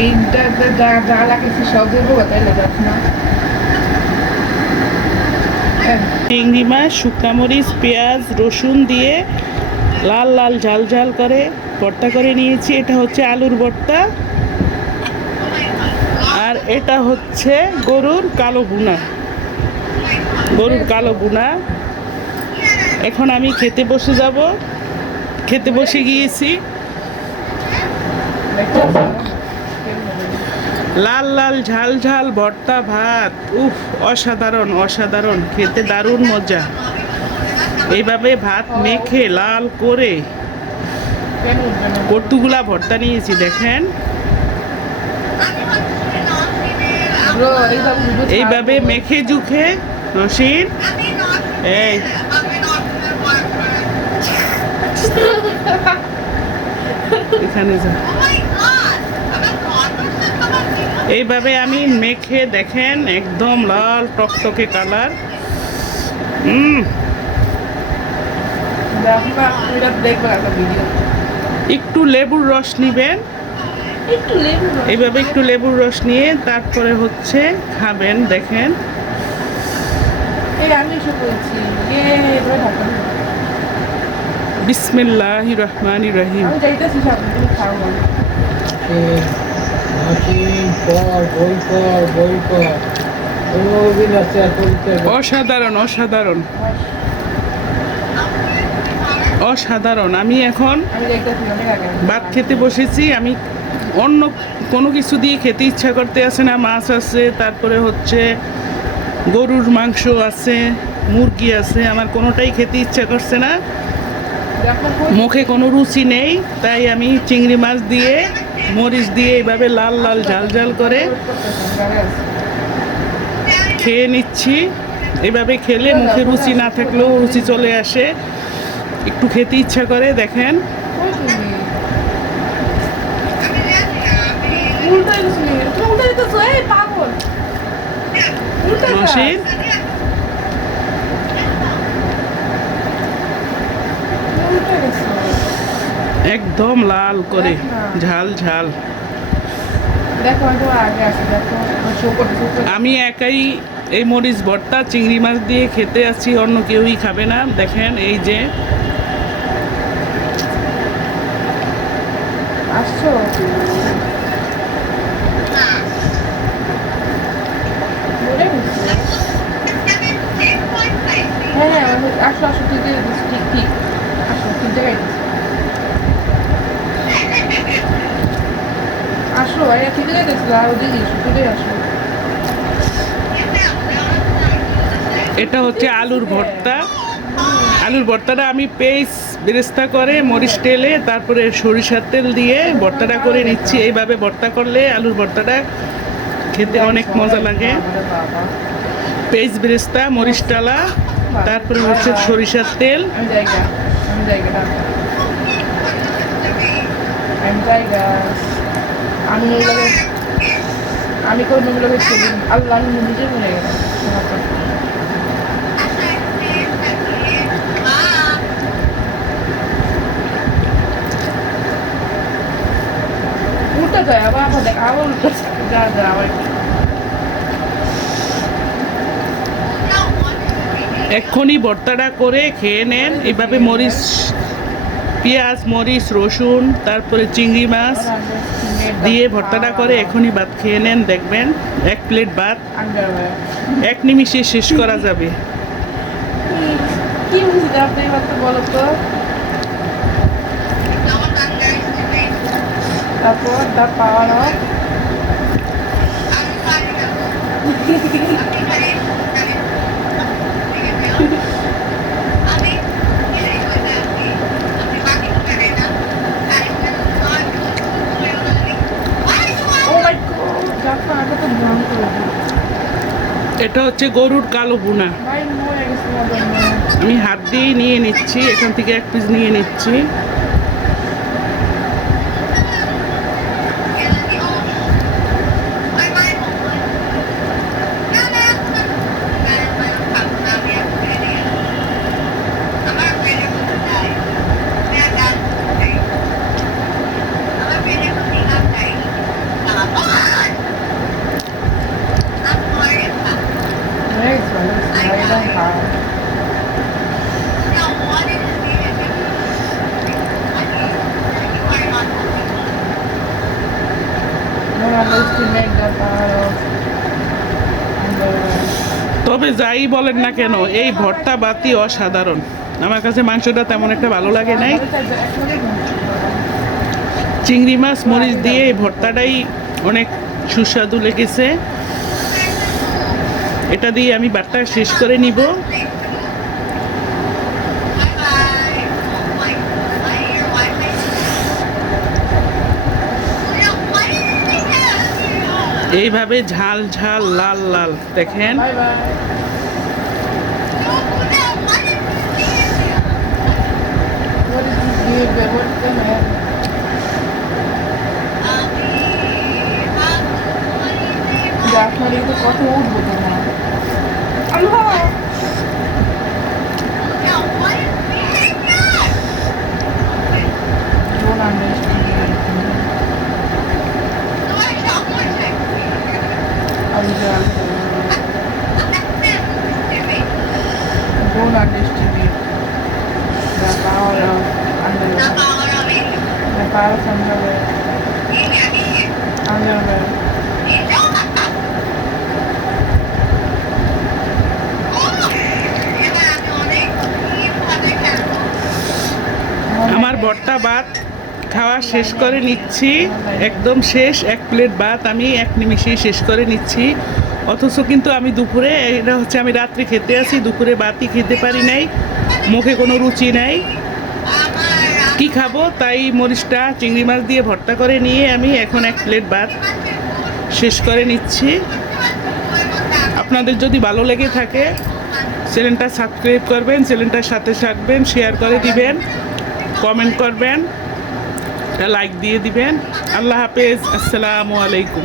এই যা লাগেছে সব দেবো তাই না দেখ না চিংড়ি মাছ, শুকনা মরিচ, পেঁয়াজ, রসুন দিয়ে লাল লাল ঝাল ঝাল করে ভর্তা করে নিয়েছি। এটা হচ্ছে আলুর ভর্তা, আর এটা হচ্ছে গরুর কালো ভুনা। গরুর কালো ভুনা। এখন আমি খেতে বসে যাব। খেতে বসে গিয়েছি। লাল লাল ঝাল ঝাল ভর্তা ভাত, উফ, অসাধারণ অসাধারণ, খেতে দারুণ মজা। এইভাবে ভাত মেখে লাল করে কতগুলা ভর্তা নিয়েছি দেখেন। এইভাবে মেখে জুখে রশিদ, এই এখানে যা। এইভাবে আমি মেখে দেখেন একদম লাল টকটকে কালার। একটু লেবুর রস নিবেন, এইভাবে একটু লেবুর রস নিয়ে তারপরে হচ্ছে খাবেন। দেখেন বিসমিল্লাহির রহমানির রহিম। অসাধারণ অসাধারণ অসাধারণ। আমি এখন ভাত খেতে বসেছি। আমি অন্য কোনো কিছু দিয়ে খেতে ইচ্ছা করতে আছে না। মাছ আছে, তারপরে হচ্ছে গরুর মাংস আছে, মুরগি আছে, আমার কোনোটাই খেতে ইচ্ছা করছে না। মুখে কোনো রুচি নেই, তাই আমি চিংড়ি মাছ দিয়ে মরিচ দিয়ে এইভাবে লাল লাল ঝাল ঝাল করে খেয়ে নিচ্ছি। এভাবে খেলে মুখে রুচি না থাকলেও রুচি চলে আসে, একটু খেতে ইচ্ছা করে। দেখেন রশিদ, একদম লাল করে ঝাল ঝাল। আমি একাই এই মরিচ ভর্তা চিংড়ি মাছ দিয়ে খেতে আছি, অন্য কেউই খাবে না। দেখেন এই যে আসছো হ্যাঁ আসো আসো ঠিক ঠিক ঠিক আসো ঠিক জায়গায় আসো ঠিক জায়গায় দেখছিল আর ওদিকে চলে আসো। এটা হচ্ছে আলুর ভর্তা। আলুর ভর্তাটা আমি পেঁয়াজ বেরেস্তা করে মরিচ তেলে তারপরে সরিষার তেল দিয়ে ভর্তাটা করে নিচ্ছি। এইভাবে ভর্তা করলে আলুর ভর্তাটা খেতে অনেক মজা লাগে। পেঁয়াজ বেরেস্তা, মরিচ টালা, তারপরে হচ্ছে সরিষার তেল। আমি কোনো আল্লাহ আমি নিজে মনে গেলাম। উল্টা যায় আবার আবার দেখ আবার উল্টা যা যা আবার এক্ষুনি ভর্তাটা করে খেয়ে নেন। এইভাবে মরিচ, পেঁয়াজ, মরিচ, রসুন, তারপরে চিংড়ি মাছ দিয়ে ভর্তাটা করে এখনই ভাত খেয়ে নেন। দেখবেন এক প্লেট ভাত এক নিমিষে শেষ করা যাবে। কি বুঝতে আপনি বলো তো। তারপর দা পাওয়ার অফ এটা হচ্ছে গরুর কালো ভুনা। আমি হাত দিয়ে নিয়ে নিচ্ছি, এখান থেকে এক পিস নিয়ে নিচ্ছি। উপরে যাই বলেন না কেন, এই ভর্তা বাতি অসাধারণ। আমার কাছে মাংসটা তেমন একটা ভালো লাগে নাই, চিংড়ি মাছ মরিচ দিয়ে এই ভর্তাটাই অনেক সুস্বাদু লেগেছে। এটা দিয়ে আমি ভাতটা শেষ করে নিব। এইভাবে ঝাল ঝাল লাল লাল দেখেন। Bye bye. What is this behavior? What the hell? আপনার এই তো কত উঠবো তোমার আল্লাহ। Don't underestimate. Don't underestimate the power of underwear. The power of underwear. Underwear. আমার ভর্তা ভাত খাওয়া শেষ করে নিচ্ছি, একদম শেষ। এক প্লেট ভাত আমি এক নিমিষেই শেষ করে নিচ্ছি। অথচ কিন্তু আমি দুপুরে, এটা হচ্ছে আমি রাত্রে খেতে আসি, দুপুরে ভাতই খেতে পারি নাই, মুখে কোনো রুচি নাই, কি খাবো, তাই মরিচটা চিংড়ি মাছ দিয়ে ভর্তা করে নিয়ে আমি এখন এক প্লেট ভাত শেষ করে নিচ্ছি। আপনাদের যদি ভালো লেগে থাকে চ্যানেলটা সাবস্ক্রাইব করবেন, চ্যানেলটার সাথে থাকবেন, শেয়ার করে দিবেন, কমেন্ট করবেন, লাইক দিয়ে দিবেন। আল্লাহ হাফেজ, আসসালামু আলাইকুম।